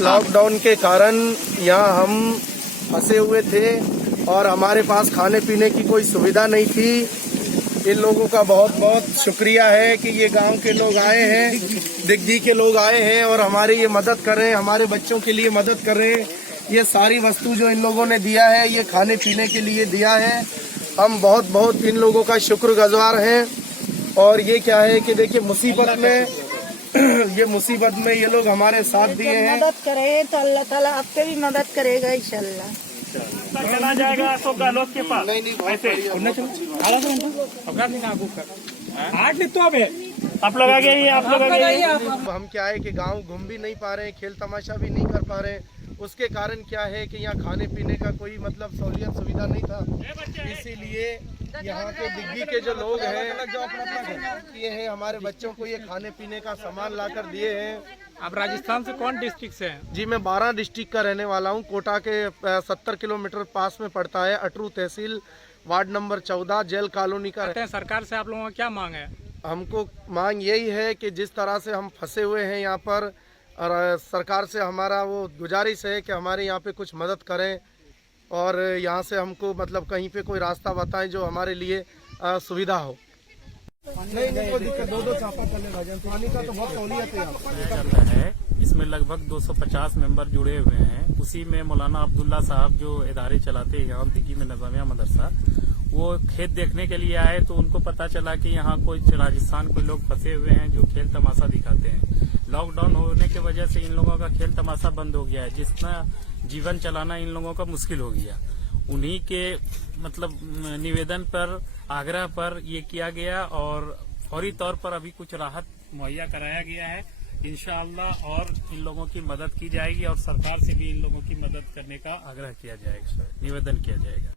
Lockdown के कारण यहाँ हम फंसे हुए थे और हमारे पास खाने पीने की कोई सुविधा नहीं थी। इन लोगों का बहुत बहुत शुक्रिया है कि ये गांव के लोग आए हैं, दिग्गी के लोग आए हैं और हमारी ये मदद कर रहे हैं, हमारे बच्चों के लिए मदद कर रहे हैं। ये सारी वस्तु जो इन लोगों ने दिया है, ये खाने पीने के लिए दिया है। हम बहुत बहुत इन लोगों का शुक्रगुजार हैं। और ये क्या है कि देखिए मुसीबत में ये लोग हमारे साथ दिए हैं। मदद करें तो अल्लाह ताला आपके भी मदद करेगा इंशाल्लाह। चला जाएगा अशोक गहलोत के पास। नहीं आप लोग आगे आइए, आप लोग आगे आइए। हम क्या है कि गांव घूम भी नहीं पा रहे हैं, खेल तमाशा भी नहीं कर पा रहे हैं। उसके कारण क्या है कि यहाँ खाने पीने का कोई मतलब सहूलियत सुविधा नहीं था। इसीलिए यहाँ के दिग्गी के जो लोग हैं जो अपना किए हैं, हमारे बच्चों को ये खाने पीने का सामान ला कर दिए हैं। आप राजस्थान से कौन डिस्ट्रिक्ट से हैं? जी मैं 12 डिस्ट्रिक्ट का रहने वाला हूँ। कोटा के 70 किलोमीटर पास में पड़ता है। अटरू तहसील, वार्ड नंबर 14, जेल कॉलोनी का। सरकार से आप लोगों का क्या मांग है? हमको मांग यही है कि जिस तरह से हम फंसे हुए हैं यहाँ पर, और सरकार से हमारा वो गुजारिश है कि हमारे यहाँ पे कुछ मदद करें और यहाँ से हमको मतलब कहीं पे कोई रास्ता बताएं जो हमारे लिए सुविधा हो। नहीं कोई दिक्कत, दो चापा पानी का तो बहुत सहूलियत है। इसमें लगभग 250 मेंबर जुड़े हुए हैं। उसी में मौलाना अब्दुल्ला साहब जो इदारे चलाते हैं यहाँ दिग्गी में नज़ामिया मदरसा, वो खेत देखने के लिए आए तो उनको पता चला कि यहाँ कोई राजस्थान के लोग फंसे हुए हैं जो खेल तमाशा दिखाते हैं। लॉकडाउन होने की वजह से इन लोगों का खेल तमाशा बंद हो गया है, जिसना जीवन चलाना इन लोगों का मुश्किल हो गया। उन्हीं के मतलब निवेदन पर, आग्रह पर ये किया गया और फौरी तौर पर अभी कुछ राहत मुहैया कराया गया है इंशाअल्लाह। और इन लोगों की मदद की जाएगी और सरकार से भी इन लोगों की मदद करने का आग्रह किया जाएगा, निवेदन किया जाएगा।